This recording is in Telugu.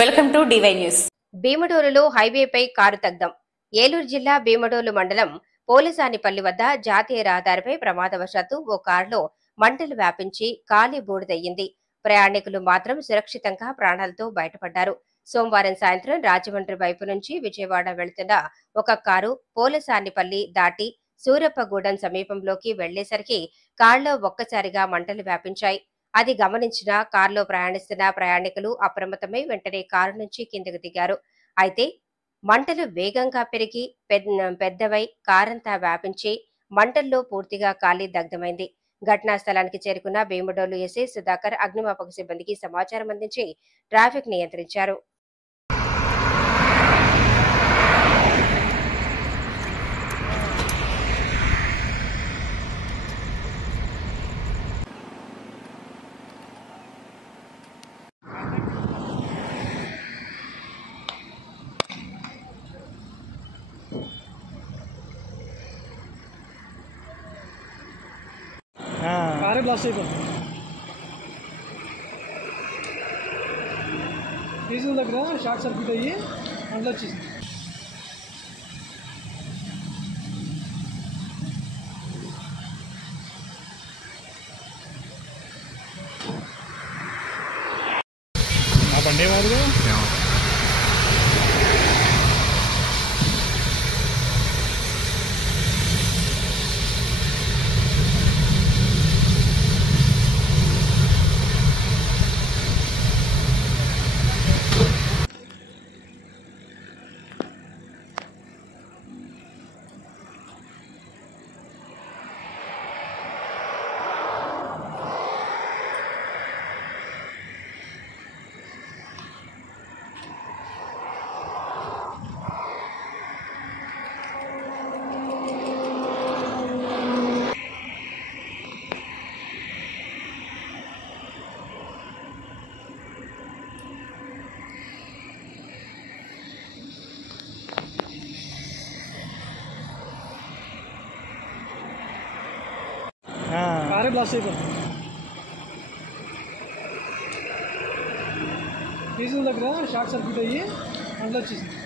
Welcome to DY news. భీమడోలులో హైవేపై కారు దగ్ధం. ఏలూరు జిల్లా భీమడోలు మండలం పోలిసానిపల్లి వద్ద జాతీయ రహదారిపై ప్రమాదవశాత్తు ఓ కారులో మంటలు వ్యాపించి కాలి బూడిదయ్యింది. ప్రయాణికులు మాత్రం సురక్షితంగా ప్రాణాలతో బయటపడ్డారు. సోమవారం సాయంత్రం రాజమండ్రి వైపు నుంచి విజయవాడ వెళుతున్న ఒక కారు పోలిసానిపల్లి దాటి సూరప్పగూడెం సమీపంలోకి వెళ్లేసరికి కారులో ఒక్కసారిగా మంటలు వ్యాపించాయి. అది గమనించిన కారులో ప్రయాణిస్తున్న ప్రయాణికులు అప్రమత్తమై వెంటనే కారు నుంచి కిందకు దిగారు. అయితే మంటలు వేగంగా పెరిగి పెద్దవై కారంతా వ్యాపించి మంటల్లో పూర్తిగా కాలి దగ్ధమైంది. ఘటనా స్థలానికి చేరుకున్న భీమడోలు ఎస్ఐ సుధాకర్ అగ్నిమాపక సిబ్బందికి సమాచారం అందించి ట్రాఫిక్ నియంత్రించారు. కారే బ్లాస్ట్ అయిపోయింది. డీజిల్ దగ్గర షార్ట్ సర్క్యూట్ అయ్యి అందులో వచ్చేసింది. ఆ బండి మాదిరిగా కారే బ్లాస్ట్ అయిపోయింది. డీజిల్ దగ్గర షార్ట్ సర్క్యూట్ అయ్యి అందులో వచ్చేసింది.